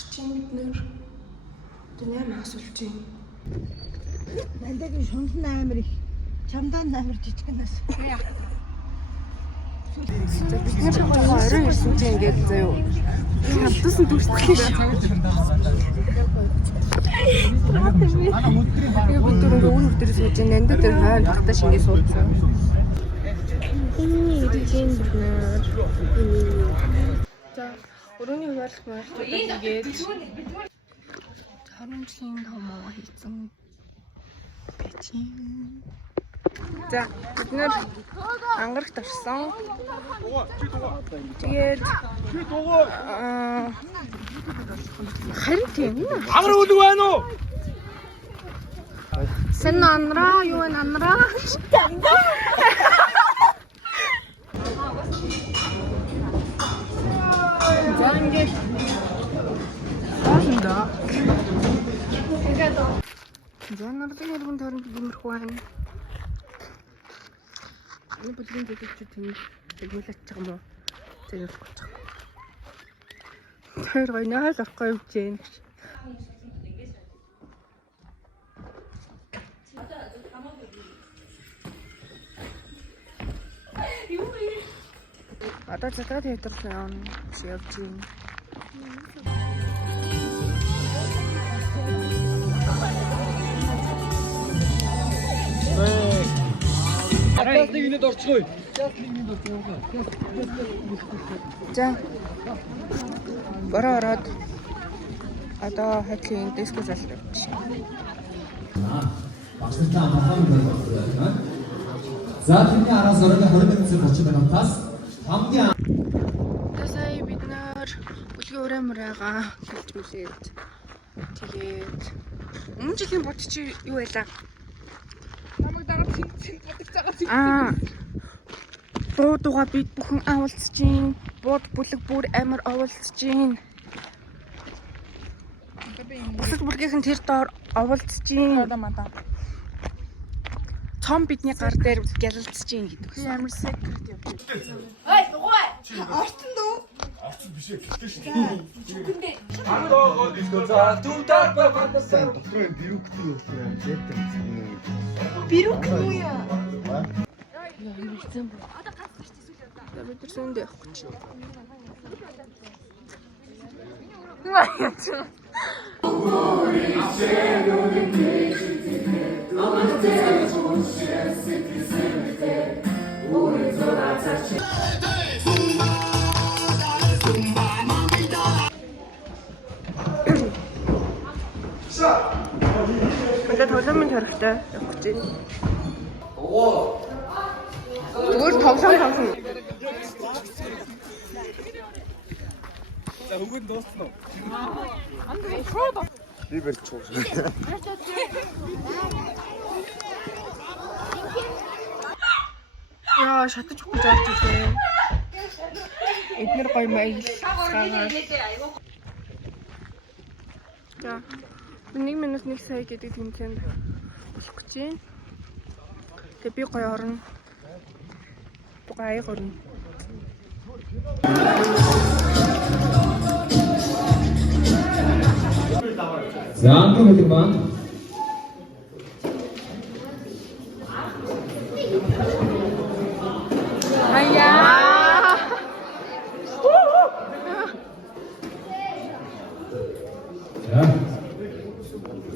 Гарчин бид нэр. Дэнэ асуулт юм. Мандагийн шундан амар их. Чамдан амар жижигнээс. Бид нэр орой ирсэн чинь ингээд заяа. Хавтсан дүрсэх юм. Яг бид түрүү өнөр дээр сууж нандаа дээр хойно багтаа шингээ суудсан. Идэгэн бинэр. За өрөөний хуваарлах мөрөлтөд ингээд 20 жилийн томоо хийсэн байж. За бид нэр ангарагт орсон. Тэгээд харин тийм үү? Амар үлэг байна уу? Сэн анраа юу вэ анраа? За ингээд таашинда. Жанрын хэрхэн тойронд иймэрхүү байна. Энэ бүлгийн төлөвчд тэмээ тэгүүлж байгаа юм уу? Зэрэг болчих. Тэр гайнаа л авахгүй юм чинь. Одоо цэцгээ театрт явна. Явж юм. Сейчас нэг минут орцгоё. За. Бороод одоо хатлийн дискс залруулж. Багштай амархан байна. За тэрний араас оройн 20 минут болчиход байгаа тас. Хамгийн Сая бид нар бүлгийн ураа мураагаа хэлж мүлээд. Тэгээд өмнө жилийн бод чи юу байлаа? Намайг дагаад цэнцэн бодож байгаа. Буудуга бид бүхэн авалцж гин. Бууд бүлэг бүр амар авалцж гин. Бусад бүлгийнхэн тэр доор авалцж гин. Том бидний гар дээр гялалцж гин гэдэг. Би амар секрет явж байна. Ой, дугуй. Ортон дөө. Арчсан биш ээ. Гэтэ шүү. Хүндээ. Андоо диско за тутар ба фантасан. Дотроо бирүк юу вэ? Бирүк юу яа? За бид нар зөндөө явахгүй чинь. Бид тоглоомын төрхтэй явах гэж байна. Зүгээр тоглоом. За хөнгөн дуусна уу? Би бэрч чууш. Яа, шатаж өгч авч үзээ. Эднэр гоё маяглагаа. За. 1 минут 1 сая гэдэг тэмцээнд болох гэж байна. Тэгээ би гоё орно. Гай орно. За англи хэлбэр маань Аяа.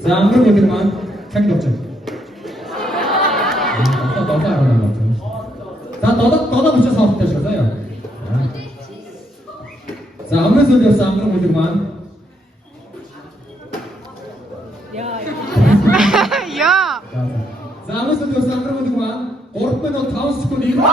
За англи хэлбэр маань тань болж байна. Одоо арга байна. За додоо бүчээс хоолтой шүү заяа. За амрын зүйл явсан англи хэлбэр маань Яа. За амрын зүйл явсан англи хэлбэр маань 3 минут 5 секунд ирнэ.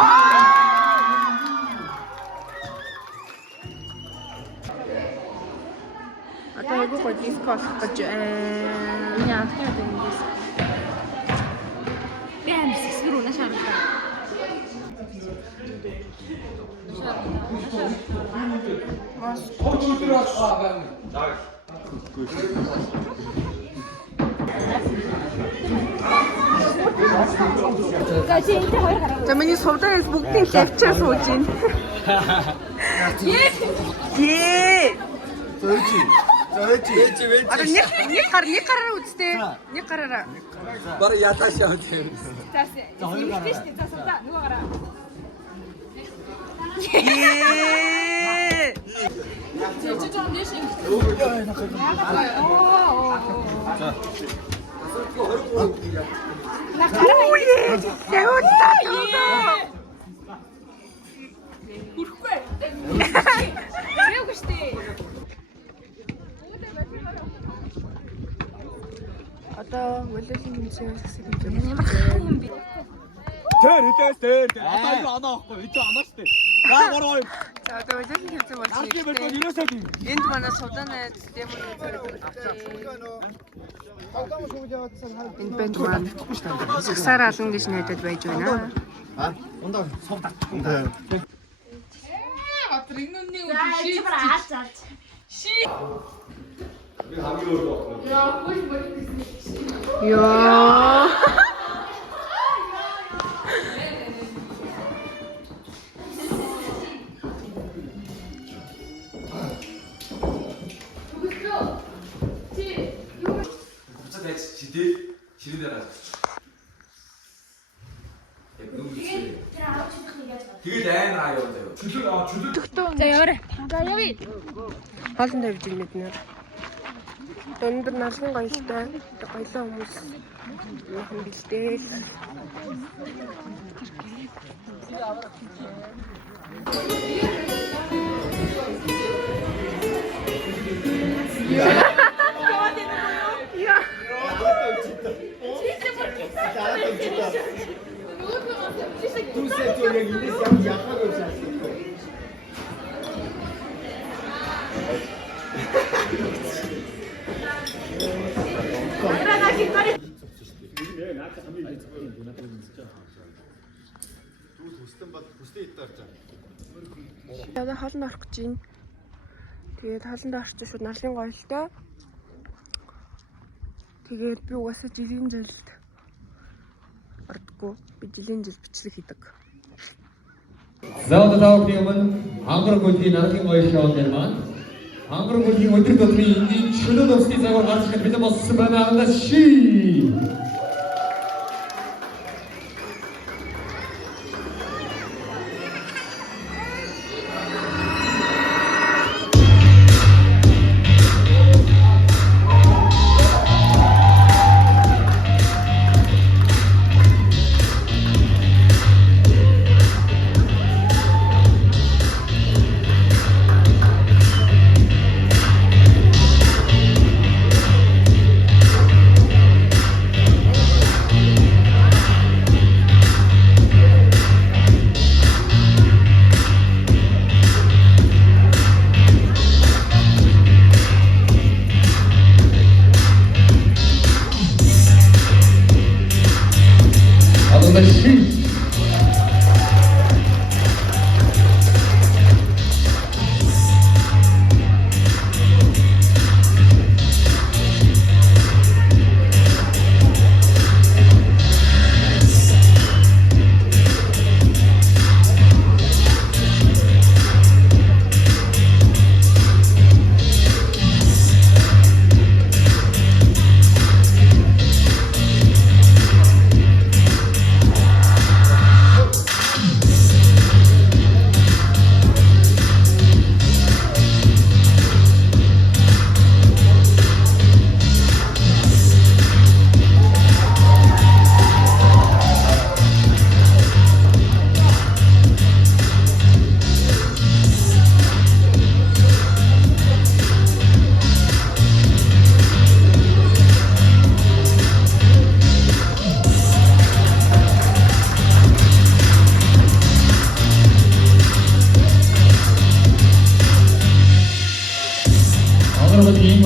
Одоо айгуу гоё диско болох гэж энэ анхны удаа юм диско. Би амар сэсгэр үнэ шаардлаа. Мас Өдөр болоо байна. За миний сувдаас бүгдийг лавчаар сууж байна. Ээ. Зөөж. Одоо нэг гараараа үзтээ. Нэг гараараа. Бараг ятааш яваад юм. За хоёр гараа. За суудаа нөгөө гараа. Одоо волейбол хэмжээ засаг хэмжээ. Тэр. Одоо юу анаа байхгүй. Энд анаа штэ. За 3-2. За одоо волейбол хэмжээ болж Аль байна. бэлбэл юусаа тийм. Энд манай суданайд демон авсан. Энд бэнд маань сар алан гэж найдад байж байна. Ундаа сувдаг. Ёо. Буцаад чидээ ширэн дээр гаж. Тэгээд айн аяа заяа. Чөлөө. За яваарай. За явъя. Хоолн тавьж ийн бид нэр. Өндөр нарсан гоёлтой гоёлоо хүмүүс яхан бэлдээл. Одоо хоолнд орох гэж байна. Тэгээд хоолнд орчих шууд нарсын гоёлтой. Тэгээд би угаасаа жилийн жилд ордоггүй. Би жилийн жил бичлэг хийдэг. За одоо тавхны өмнө хангар гүлгийн нарийн гоё шоу дээр маань хангар гүлгийн өдөр тутмын энгийн чөлөө тусны цагаар гарч ирэх бэлэн болсон байна. Ангас ши.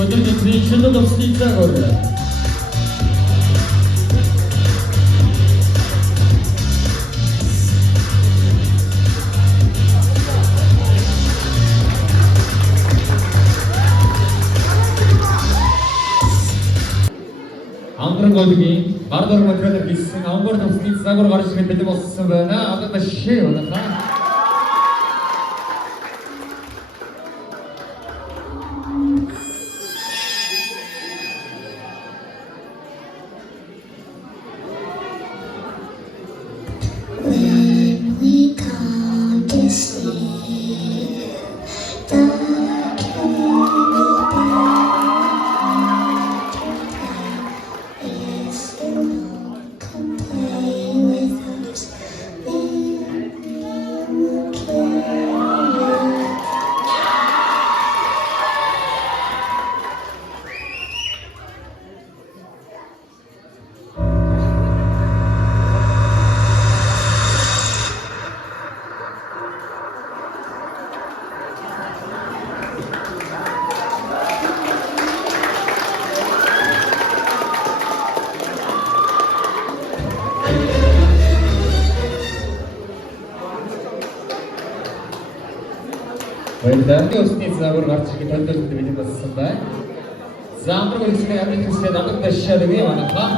өдөр тутмын чөлөө тусны цагаар Ангоргодгийн бардор материалаар хийсэн ангор тусны цагаар гарч ирэх бэлэн болсон байна. Одоо шээ байна. байна. Өсний загвар гарч ирэх төлөвлөлт бид болсон байна. За амраг үлсний амрын төсөө намайг дашаад өгье манайхаа.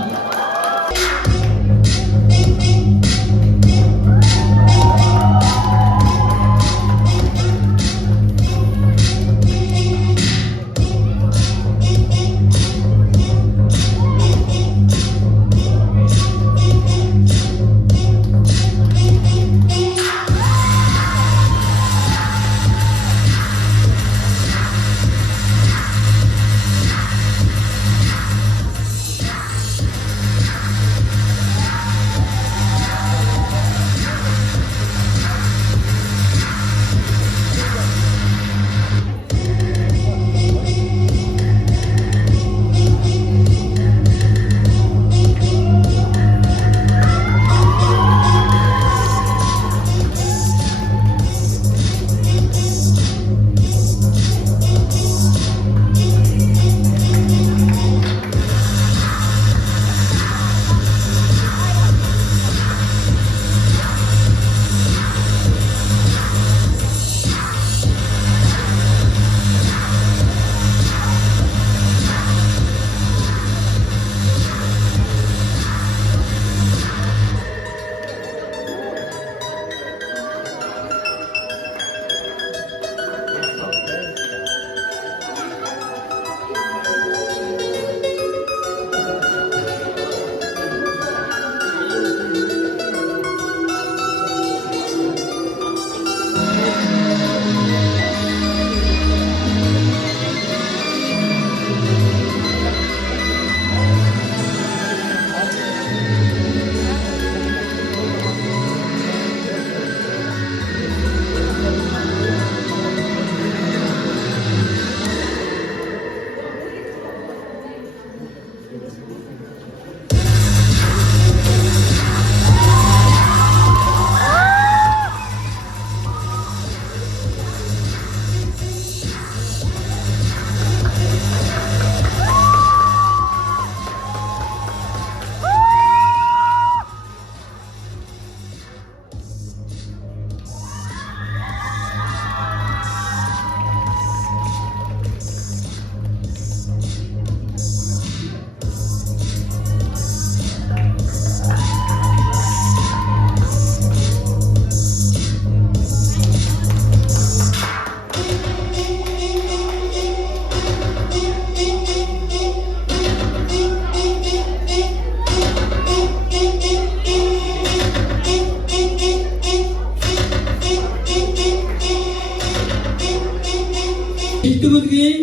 Iltibulгийн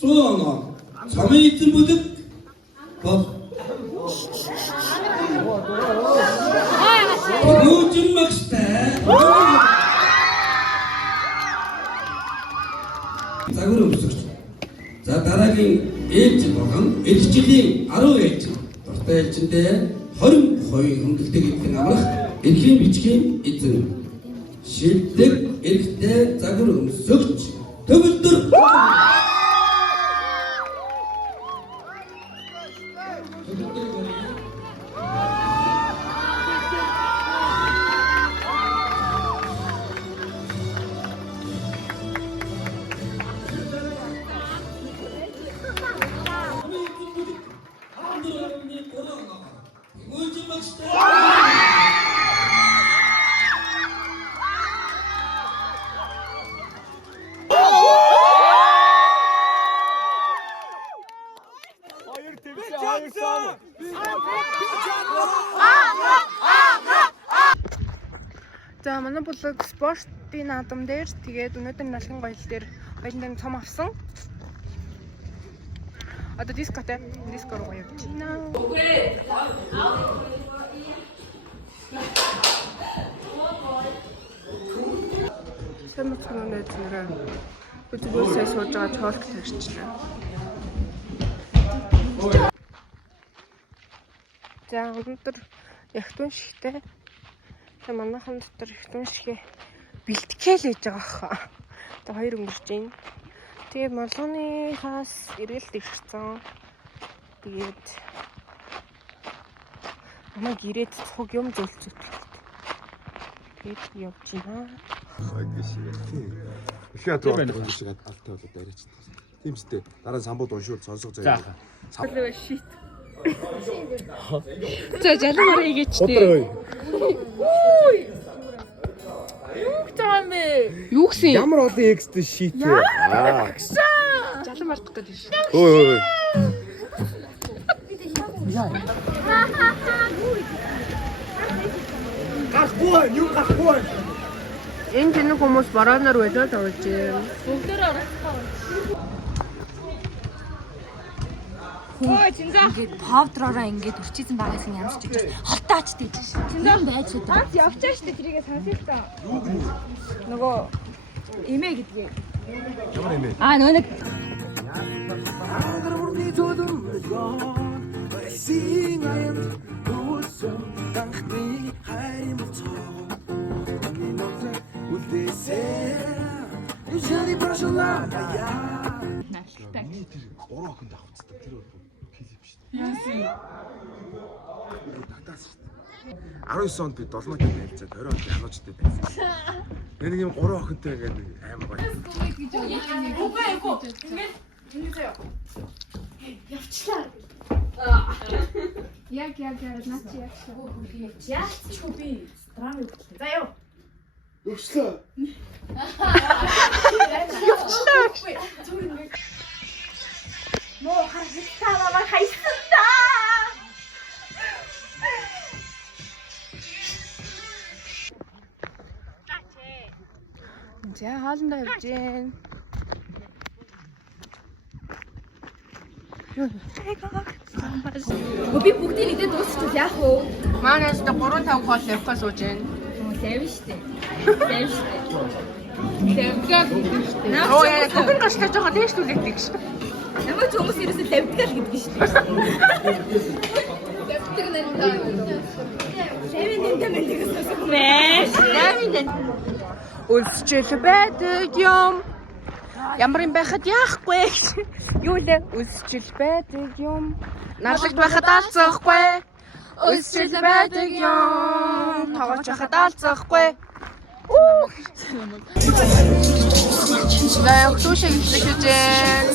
100 оноо. Цомын эзэн бүлэг бол Нүүжин магштай. Загвар өмсөж. За дараагийн ээлж болон ээлжлийн 10 ээлж. Дуртай ээлжиндээ 22 хөнгөлтэй гэдгийг амрах эрхийн бичгийн эзэн. Шилдэг эрхтэй загвар өмсөгч төгөлдөр. За манай бүлэг спортын наадам дээр тэгээд өнөөдөр налхын гоёл дээр баялан цом авсан. Одоо диско руу явж байна. Сэмэцэн өнөөдөр үзүүлсээ сууж байгаа чолк тарьчлаа. За өнөөдөр ягтун шигтэй. Тэгээ манайхан дотор ягтун шигээ бэлтгэл хийж байгаа хаа. Тэгээ хоёр өнгөрч байна. Тэгээ малгууныхаас эргэлт ирсэн. Тэгээд намайг ирээд цуг юм зөвлөж өгдөг. Тэгээд явж байна. их ядуу авдаг шиг алтай болоод яриач. Тийм ч дээ. Дараа нь самбууд уншуул сонсох заяа. За жалмаар игээчтэй. Юу гэсэн? Ямар олон экстэй шийт вэ? Жалан мартах гэдэг шүү. Ой. Энэ тэнэг хүмүүс бараанаар байлаа тавьж юм. Ингээд повдророо ингээд үрчээсэн байгаас нь ямарч гэж холтооч дийж шин. Тэнцэн байж удаа. Ганц явчаа штэ тэрийгээ сонсъё л доо. Нөгөө эмээ гэдгийг. Ямар эмээ? Нөгөө нэг Ороо охинд авцдаг тэр клип шүү дээ. Татаас шүү дээ. 19 онд би 7 кг байлцаад 20 онд януучтай байсан. Нэг юм 3 охинтой ингээд амар гоё. явчлаа. Яг наач явчлаа. Яач би драм юу. За ёо. Явчлаа. Моо харагдтааваа хайсан да. За хаалнда явж гин. Би бүгдийг нэдэд дуусчихвол яах вэ? Манайс та 3 5 хоол явах сууж гин. Сэв штэ. Оо яа, копин гаштай жоохон дээшлүүлэгдэг шүү. Ямар ч хүмүүс ерөөсөө тавьдаг л гэдэг шүү дээ. Тавьдаг нэ. Сэвэн дэмэндээс Сэвэн үлсчил байдаг юм. Ямар юм байхад яахгүй. Юу лээ? Үлсчил байдаг юм. Нарлагт байхад алцахгүй. Үлсчил байдаг юм. Тоглож байхад алцахгүй. За яг түшиг хэлж байна.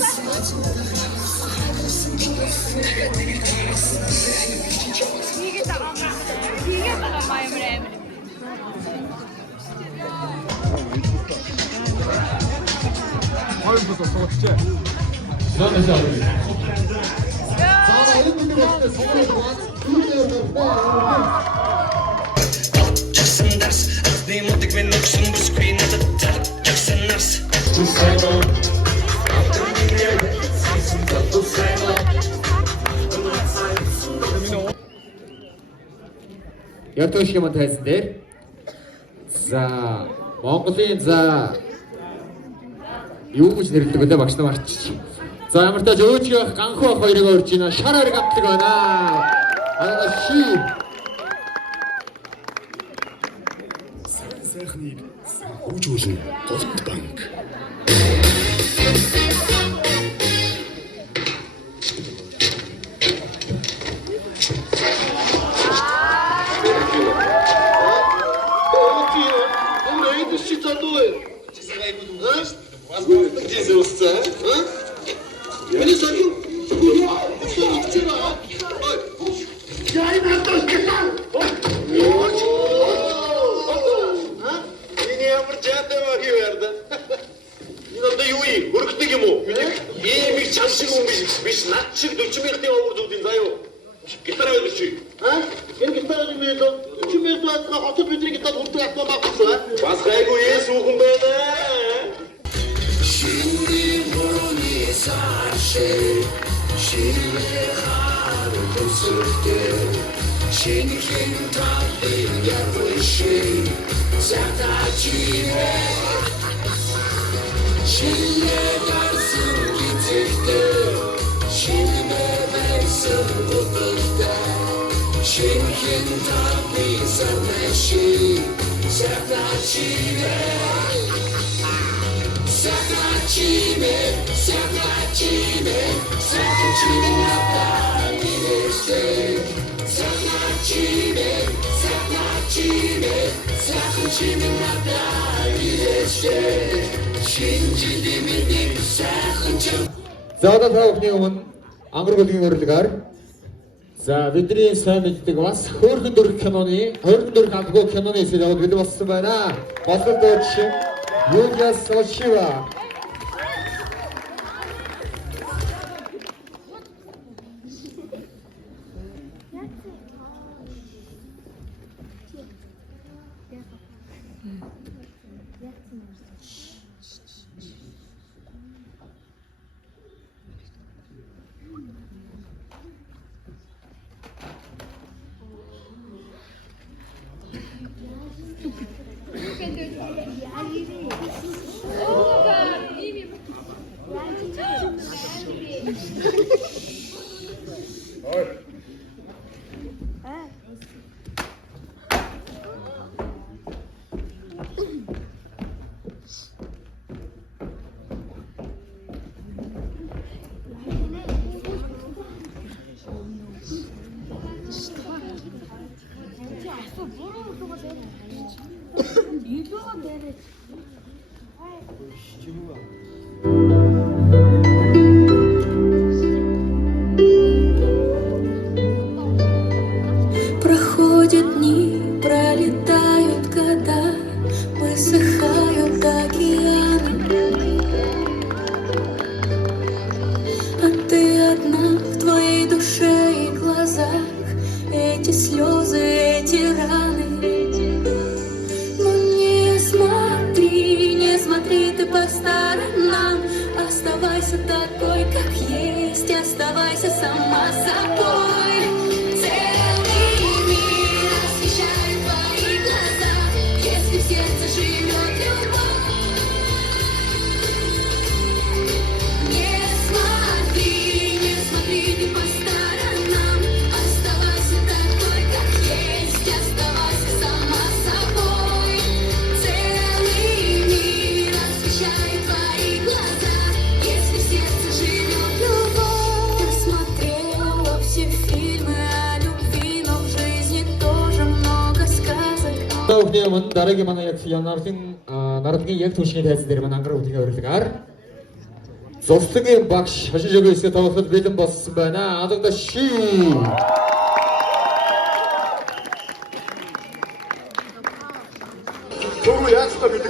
Хоёрдоо суучихъя. Ятошиг юм тайсан дээр. За Монголын за юу гэж нэрлэдэг вэ багш нар марччих. За ямар тааж өөчгөх ганхуу хоёрыг орж ийна. Шар хоёрыг авдаг байна. Ши. Сайхныг хөгжүүлэн голд банк. За одоо та бүхний өмнө ангар бүлгийн урилгаар за бидний сайн мэддэг бас хөөрхөн дөрөх киноны 24 албан киноны эсрэг яваад бид болсон байна. Болон дууч Юлия Сошива. Проходят дни, пролетают года, высыхают океаны, а ты одна в твоей душе и глазах, эти слезы, эти раны. Но не смотри ты по сторонам, оставайся такой, как есть, оставайся сама собой. Целый мир освещает твои глаза, если в сердце живет любовь. Не смотри ты по сторонам, оставайся такой, как есть, оставайся сама собой. Целый мир освещает твои глаза, если в сердце живет любовь. Ты смотрела все фильмы о любви, но в жизни тоже много сказок. За бүхний өмнө дараагийн манай яг нарадгийн яг түншний тайзан дээр манай ангар бүлгийн урилгаар зурцлагын багш хошин шогөөсөө тоглоход бэлэн болсон байна. Алгада ши. Төвөө яаж та бид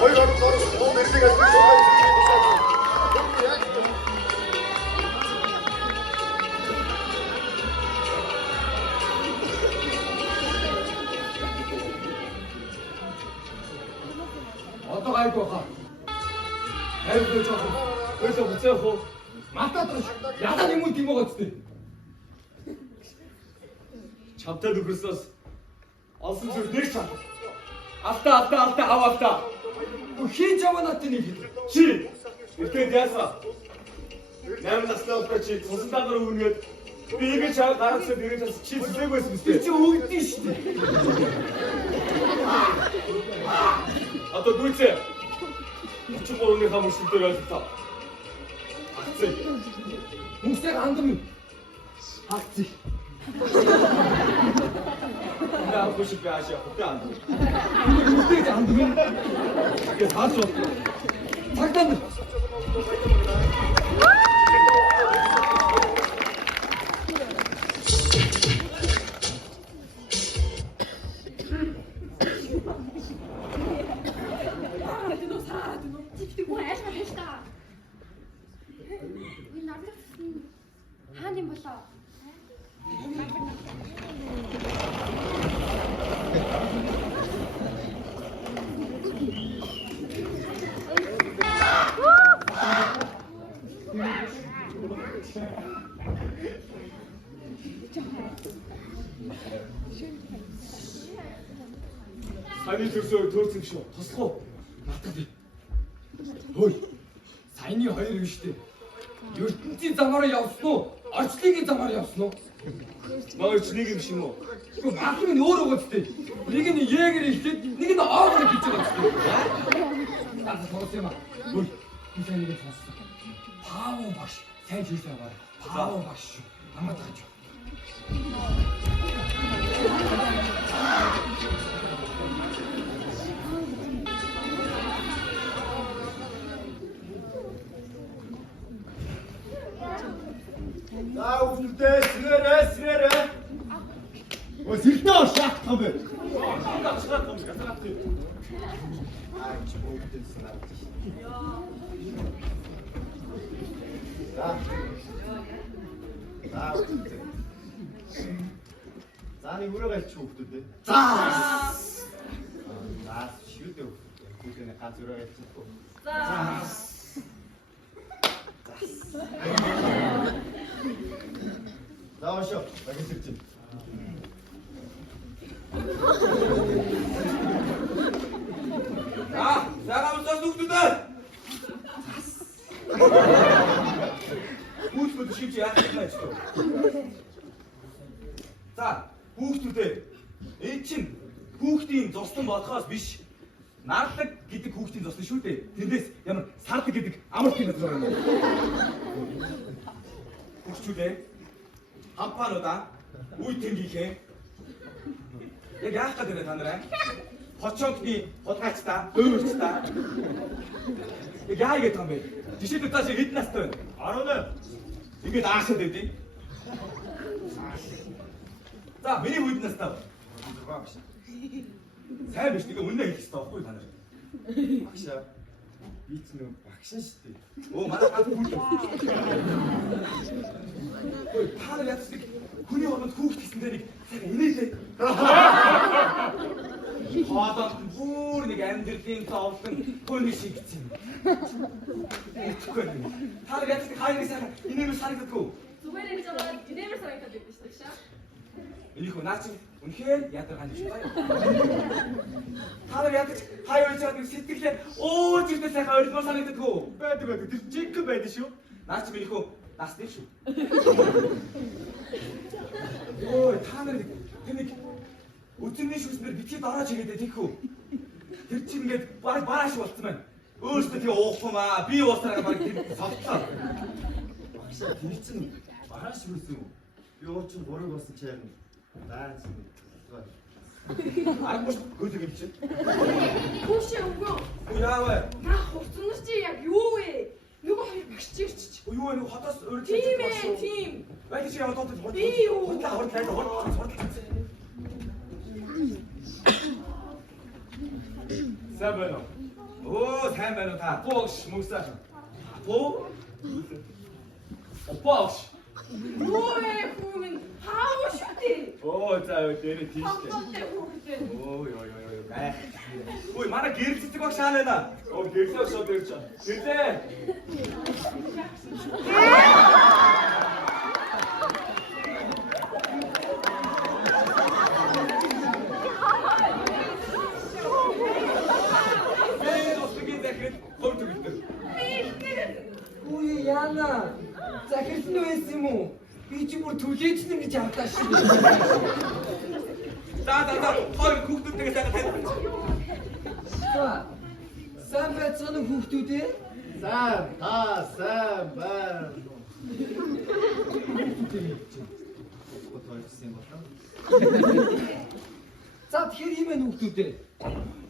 хоёр орон дороос дуу нэрлэг ажил суугаад Одоо гайгүй хаа. Хайртай жоох. Өсөө буцаах уу? Малтаад яла юм уу тийм байгаа зү. Чамтай нөхрөөс олсон зүйл нэг чам. Алта аваа. Хийж яваа надад нэг. Чи. Ихэд ясаа. 8 настай болчих чи цусандаа гараа өгнөд би ингэж гаргасан дээрээс чи зүлээг байсан үстэй. Чи өгдөн шүү дээ. Одоо гүйцээ. 33-ны хамшиг дээр ойлголоо. Акций. Мөстэй андам. Акций. Я хочу пяща, андам. Мөстэй андам. Я хаач. Цагтан. Хаан юм болоо. Саяны төрсөөр төрсөн шүү. Туслах уу? Натад. Хөөе. Саяны хоёр биш үү? ертөнцийн замаараа явсан уу? Орчлын замаар явсан уу? Орчлыг юм шиг үү? Гэхдээ багын нь өөр байгаа зү. Нэг нь егэр ихтэй, нэг нь оогор гэж байгаа зү. Аа сонсох юм аа. Хөөе. Би сайн нэг сонссон. Паав багш. Сайн хийж байгаа. Паав багш. Намайг тааж. За өвдөлтөө сэрээрээ. Өө сэртөө шаах юм бэ? За нэг өрөө галч хөвгтүүд. За шивдэ хөвгтүүд ганц өрөө галч. За ошо багийн сэрчээ. Зарамсаа зүгтүүдээ. Хүүхдүүд шивж яах юм бэ? За, хүүхдүүдээ энэ чинь хүүхдийн зослон болохоос биш. Наарлаг гэдэг хүүхдийн зослон шүү дээ. Тэндээс ямар сардаг гэдэг амар тийм зүйл байна. Хүүхдүүдээ хампаануудаа үе тэнгийнхээ яг яах гэдэг та нараа? Хочонгны хулгайчтай, дөөрчтэй. Яг яа гэдэг юм бэ? Жишээд удаа шиг хэдэн настай вэ? 18. Ингээд аашаад байдیں۔ За, миний хэдэн настай вэ? 6. Сайн биш тэгээ үнэ хэлэх хэрэгтэй байхгүй та нар. Багшаа. Би ч нэг багшаа шүү дээ. Оо, манай гад хүүхдээ. Ой, та нар яцдаг хүний орнд хүүхд гэсэн дээр нэг цаг инээлээ. Хоолой бүр нэг амьдралын зовлон хүний шиг гэсэн. Та нар яцдаг хайрыг сайн инээмэр санагддаггүй. Зүгээр ингэж байгаа инээмэр санагдаад байдаг шүү дээ. Энийх нь наач үнэхээр ядар ганж шүү дээ. Та нар ядаг хай ойж байгаа сэтгэлээ өө зүрдээ сайхан ойлгомоор санагддаггүй. Байдаг. Тэр жинхэнэ байдаг шүү. Наач минийх үү настай шүү. Ой, та нар тэнийг өчигний шүүснээр битгий дарааж игээд тийхүү. Тэр чинь ингээд барааш болцсон байна. Өөртөө тэгээ уухгүй маа. Би уусараа баг тэр совтлоо. Багшаа тэр чинь барааш шүүсэн үү? Би уучин 3 болсон чаяг. Баач. Аргуш гөлөг юм чинь. Хүүшээ өгөө. Яавэ? Наа хувцсан нар чи яг юу вэ? Нөгөө хоёр багш чирч. Юу вэ? Хотоос өөр Тийм ээ, тийм. Баяг чи яваад хот. Би юу? Хот. Сайн байна уу? Оо, сайн байна уу та? Богш мөсөө. Боо. Богш. Юу вэ хүмүүс? Хаа шүү дээ. Оо, заа дээр тийштэй. Хамттай хүүхдээ. Оо, ёо. Ой, манай гэрэлцдэг баг шаана байна. Оо, гэрэлцээ шууд ирж чаа. Гэрэлцээ. Үй яана. Захирсан уу байсан юм уу? Би ч бүр түлээж нэ гэж авдаа шүү. За. Хоёр хүүхдүүдтэйгээ сайхан тань. Сайн байцгаана уу хүүхдүүдээ? Сайн байна. За тэгэхээр юм байна хүүхдүүдээ.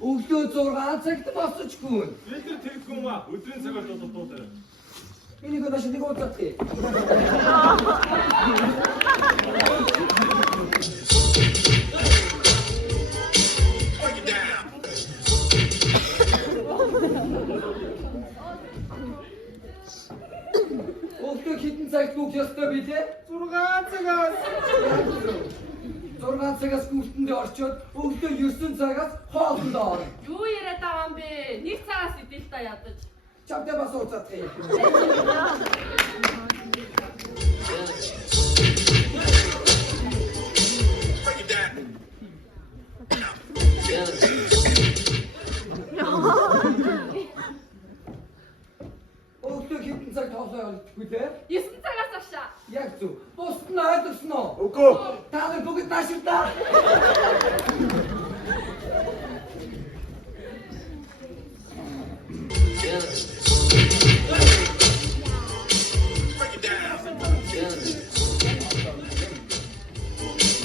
Өглөө 6 цагт босч гүн. Би тэр тэрхүү юм аа. Өдрийн цагаар дуудаа. Энийг одоо шинийг ууцгаая. Өглөө хэдэн цагт гүөх ёстой бэ те? 6 цагаас. 6 цагаас гүйлтэндээ орчоод өглөө 9 цагаас хоолндоо орно. Юу яриад байгаа юм бэ? 1 цагаас идэл та ядаж. Чамтай бас ууцгаая. Өглөө хэдэн цаг тоглоо явуулдаггүй те? 9 цагаас авшаа. Яг зөв. Бусд нь ойлгосноо? Үгүй. Та нар бүгд тааширдаа.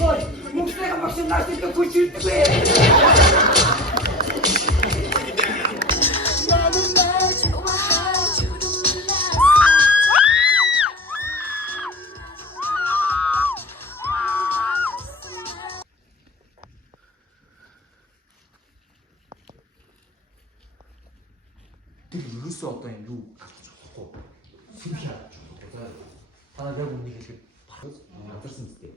Ой, мөнгөний машин нааштай хүчирдэггүй. ерөөсөө одоо юм юу гарч болохгүй. Сүлхий авч болохгүй. Та яг үнийг хэлэхэд ядарсан зү.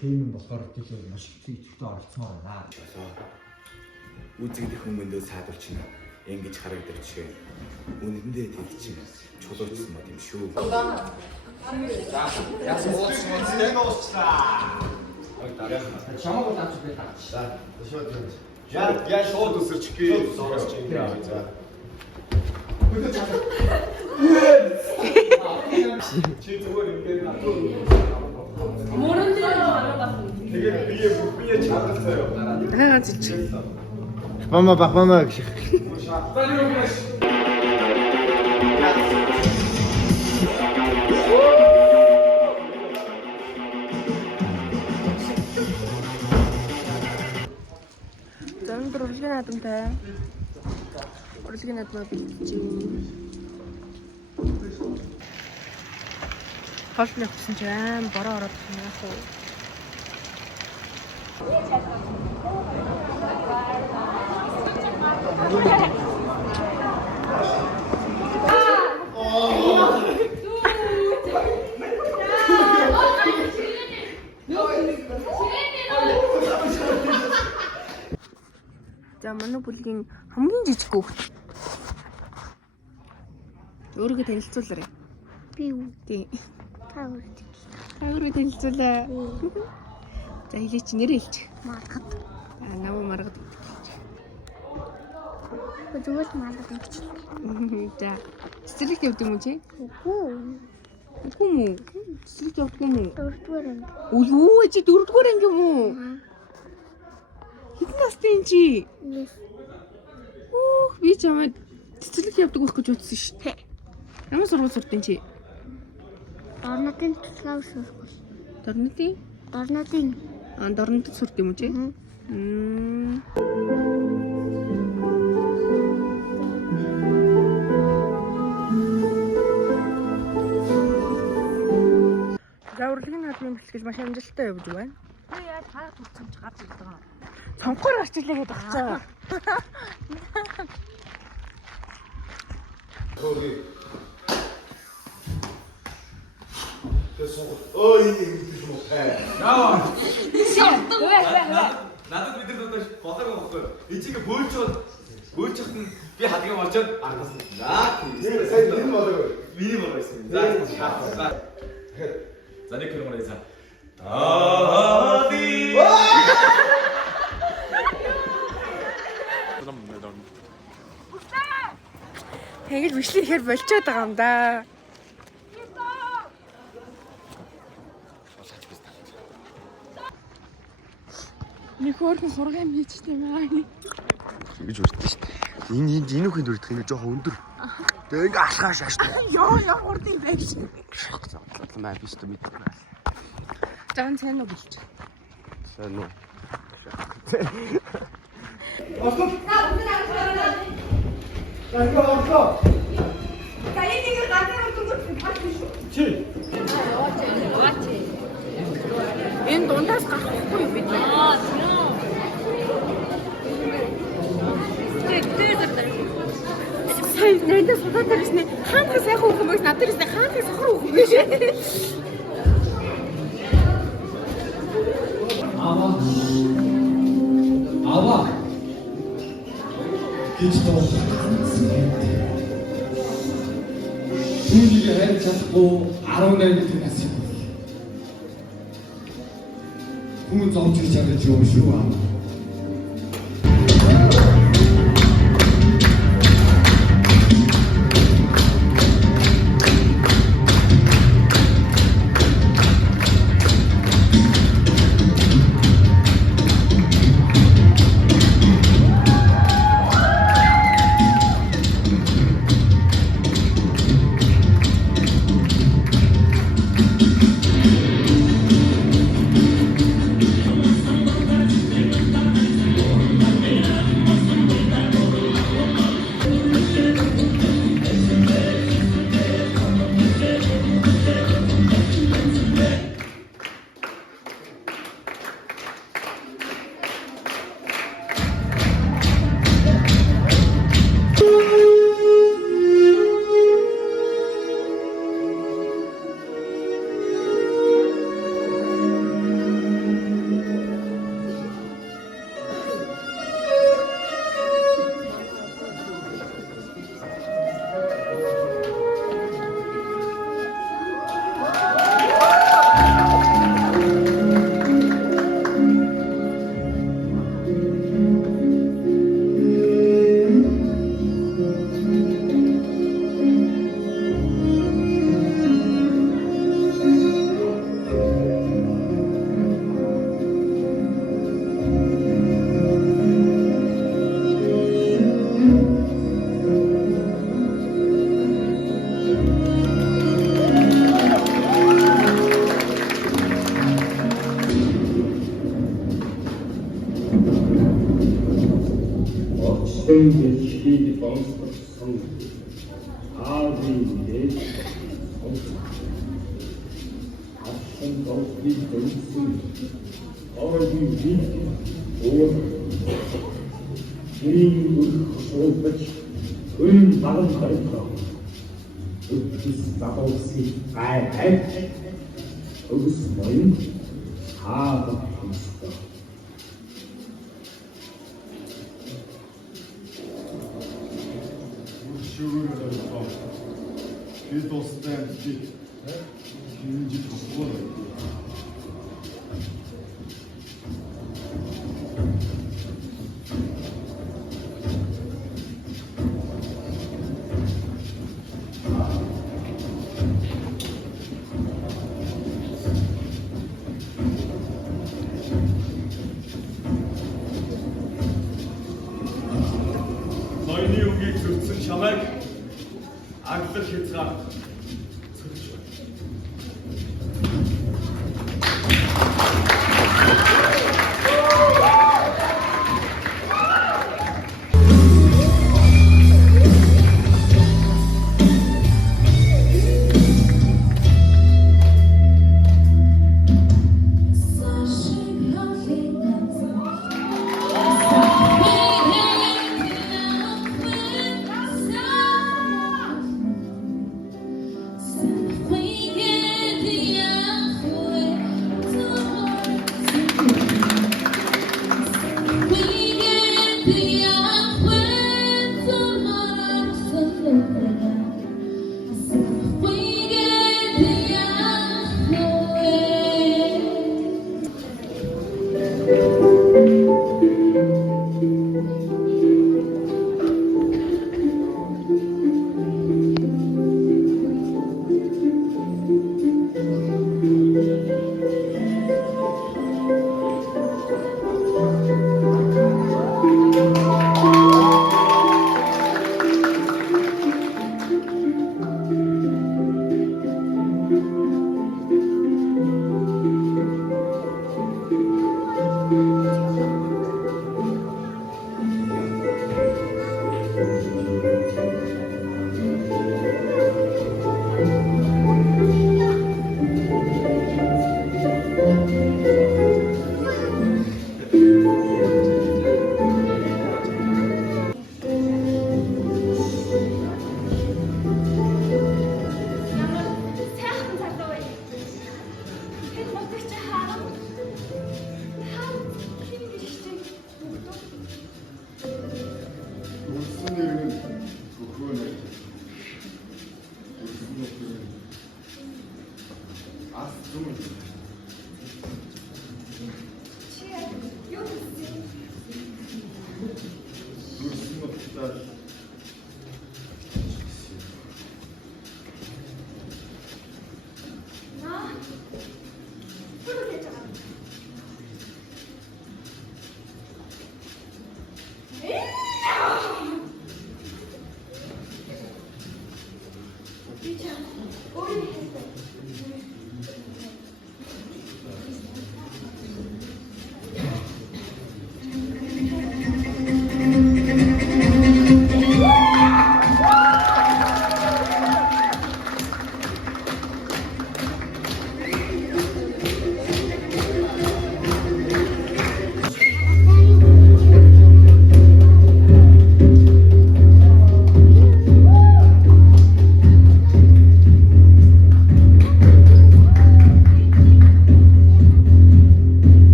Тийм юм болохоор тийшээ маш их зүйтэй оролцмоор байна. Үзэгдэх хүмүүндээ сайдуулчихна. Ингэж харагдав чинь. Үнэндээ тэд чинь чулуучсан мод юм шүү. Яасан уулзсан нэг уучлаа. Чамаг удаач би таачлаа. Я шууд үсэрчгээ. Чи зүгээр ингээд Мөрөнд ороод тэгээд бие чадчихсан юм. Аа зич. Бахмама гэх. Өндөр урлагийн наадамтай. Урлагийн наадмаа бэлдчихээ. Хоолны явсан ч аим бороо ороод яах вэ? За манай бүлгийн хамгийн жижиг хүүхэд. Өөрийгөө танилцуулаарай. Би үү? Тий. Та үрд. Та өөрийгөө танилцуулаа. За хэлээч нэрээ хэлчих. Маргад. Наваа маргад. Зүгээр маргад гэж. За. Цэцэрлэгт явдаг юм уу чи? Үгүй. Үгүй юм уу? Цэцэрлэгт явдаг юм уу? Дөрөвдүгээр анги. Үгүй чи 4-р анги юм уу? Хэдэн настай юм чи? Yes. Би чамайг цэцэрлэгт явдаг байх гэж утсан шүү дээ. Ямар сургууль сурдیں۔ чи? Дорнотын туслаа сургууль. Дорнотын? Дорнотын. Дорнотод сурд юм уу чи? За урлагийн наадмын бэлтгэл маш амжилттай явж байна. би яаж хаа турцамж гарч ирдэг юм. Цонхоор гарч ирлээ гэдэг байна. Надад бид нар одоо болоогүй байхгүй. Эцгийг бөөлчихөд нь би хадгийг орчоод аргасан. За тийм. Сайн миний болоогүй. Миний болоо байсан. За. За нэг юм уу за. Аади. Тэгэж бичлэг ихээр болчиход байгаа юм да. Нэг хөөрхөн сургам хийчихсэн юм аа. Гэж үрдэн шүү дээ. Энэ үхэнд үрдэх юм жоохон өндөр. Тэгээ ингээ алхаа шааштай. Яа хурдан байж. Маа биш дээ мэд. Жан сайн уу гэлч. Сайн уу. Энэ дундаас гарахгүй юу бид? Сайн нэндээ суудаад ирсэн. Хаанаас сайхан хүүхэн байж надад ирсэн. Хаанаас сохор хүүхэн биш. Аваа. Гэж тоо. Түүнийг хайр чадахгүй 18 дэх нас юм. Хүн зовж гэж чадаж юм шүү аа. бонцсон аавын дээд асан доктыг хөнсөн оройн вид өөр гэрийн суулбаж өн баган харагдав. Өчс забуулсыг гай хайж өгс ноён хаага хэмстэ. Би тустай би хинжиж болохгүй. Ноёны үгийг зөрчсөн чамайг агдлах хязгаар цогч байна.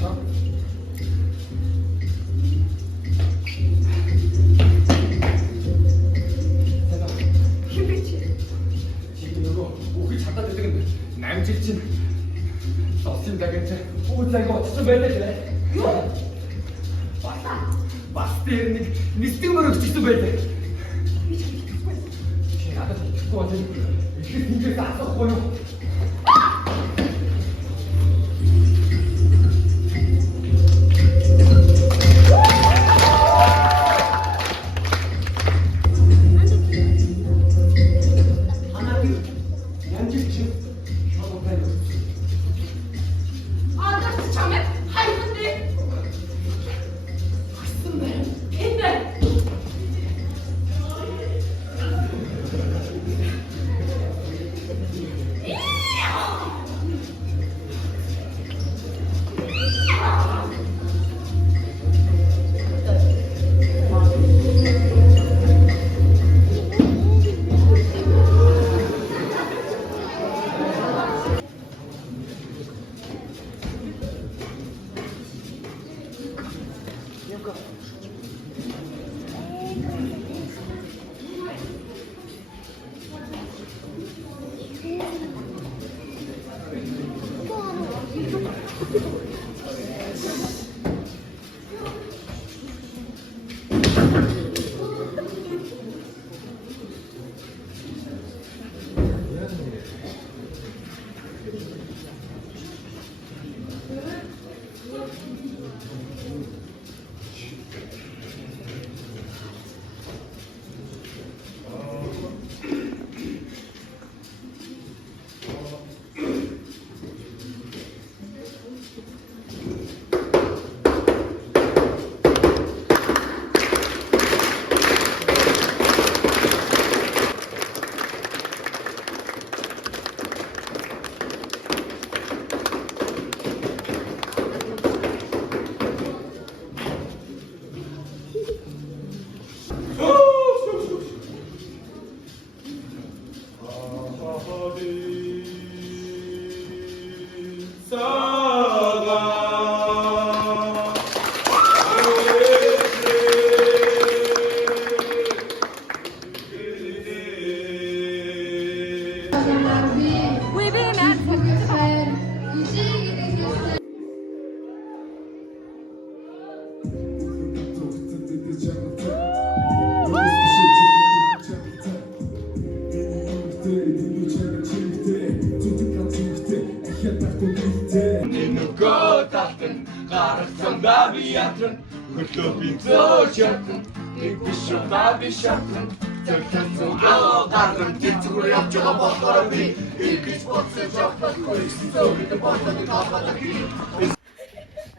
지금 이거 목이 잠깐 들리는데 남질진 없습니다. 괜찮아. 오자 이거 어쩌면 멜레래. Basta yun, nisting mo rin gusto ba ito? Kaya natin, ito ko din. Hindi ka sa ako yun.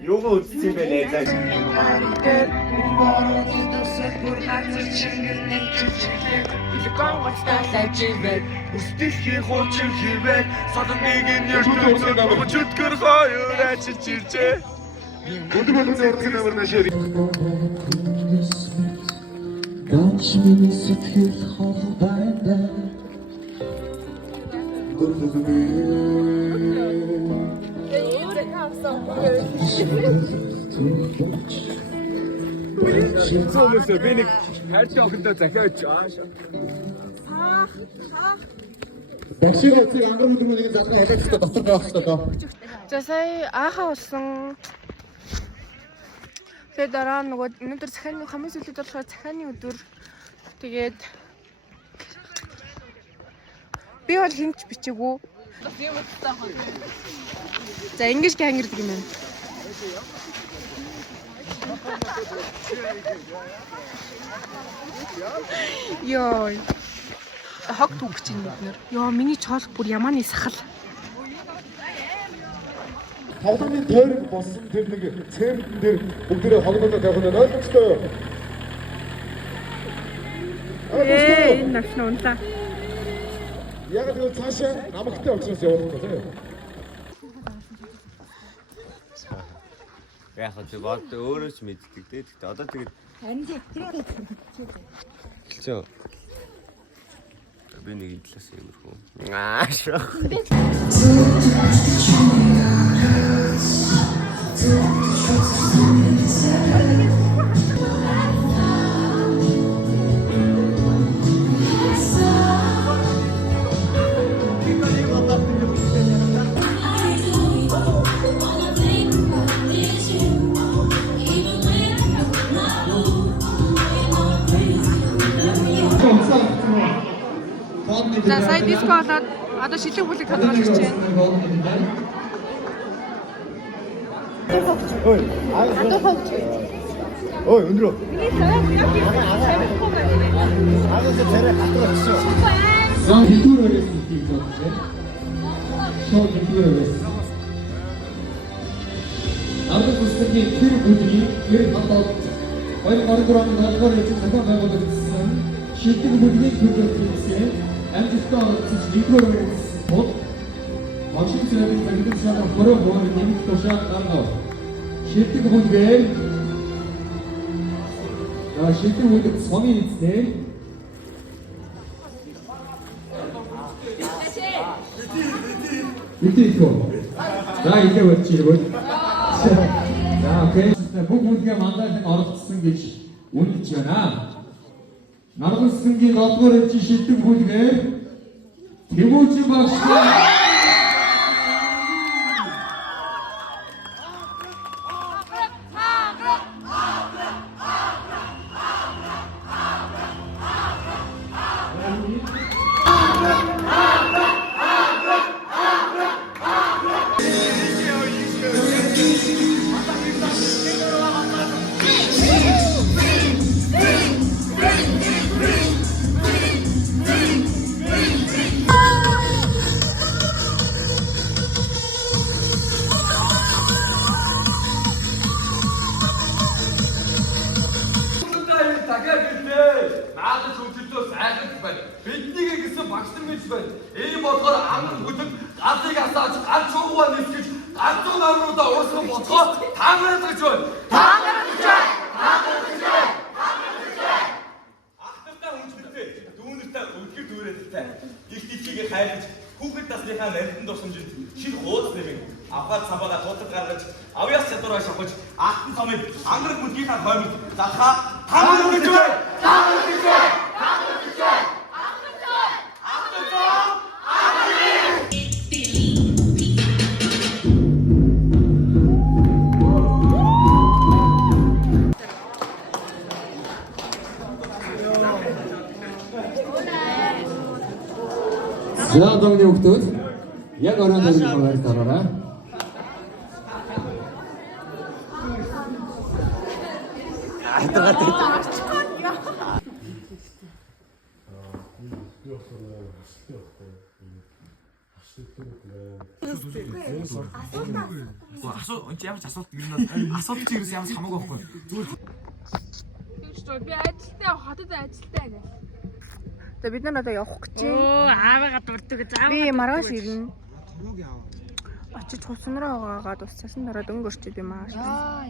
Юугаа үзсэн бэ нэ заа. Үстэлхийн хуучин хийвээ содоныг нь ертөнцөд өгч өткөр хоёр ачиж иржээ. Өндөр болгоны урдгийн амар нашаа. Ганч миний сэтгэл хол байна. Цогцолсоо би нэг хайртай охиндоо захиач аашаа. Боксыг оцыг ангар үлгэрийн залгаа халаачтай дотор байх хэрэгтэй доо. За сая аахаа болсон. Тэгээд дараа нөгөө өнөөдөр захааны хамгийн сүүлд болохоор захааны өдөр. Тэгээд би бол хинч бичээгүй. За ингэж хангирдаг юм байна. Йоо. Хог түүгч юм бид нэр. Йоо миний чоолох бүр ямааны сахал. Тоглоомын тойрог болсон тэр нэг цементэн дээр бүгдээ хогноод явах нь ойлгомжтой юу? Энэ нашна унтаа. Яг л цаашаа намагтай учраас явах нь тийм. Яг л бод өөрөө ч мэддэг дээ. Тэгтээ одоо тэгээд харин тэрийг хэлчихв. Би нэг идлээс юмрхүү. Аашаа. За сая диско болоод одоо шилэг бүлэг тодорхойлж байна. Ой, өндрөө. Зам битүүр өрөөс хийх гэж байна. Шоу битүүр өрөөс. Арга бүсгийн тэр бүлгийн тэр хатад 2023 оны 7-р эцэг зохион байгуулагдсан шилдэг бүлгийн төлөвлөлтийн амжилттай оролцож нэгдүгээр өрөөс тул машин зэрэг загидсан шатар хороо боор нэмэх тушаал гаргав. Шилдэг бүлгээр шилдэг бүлэг сумын эзэн Итiko. За илээ болчихъя. За окей. Бүх бүлгээ мандатыг оролцсон гэж үнэлж байна. Наргал сүнгийн 7-р эцэг шилдэг бүлгээр Тэмүүжин багш Биднийг гэсэн багшлан гэж байна. Ийм болохоор ангар бүлэг газрыг асааж ганц шуугаа нисгэж ганцхан амруудаа уурсан бодгоо таагарах гэж байна. Ахталтаа хүнчтэй дүүнэртэй өдгөр дүүрээдтэй. Их тийхийг хайрлаж хүүхэд насныхаа нарийнхан дурсамжинд шил хууц нэмэн аваад цамбага тутад гаргаж авьяас чадвараа шавхаж ахтан цомыг ангар бүлгийнхаа хоймод залхаа таагарах гэж байна. За догны хүмүүс яг оройн дээр хаваард ороорой. Ямар ч асуулт юм асуулт чи юу ямар хамаагүй байхгүй. Зүгээр би ажилтаа хотод ажилтаа гэх. За бид нар одоо явах гэж байна. Аавыгаа дурдаг заавал. Би маргааш ирнэ. Очиж хувцсан руу угаагаад ус цасан дараа дөнгөрчөөд юм аа. Яа.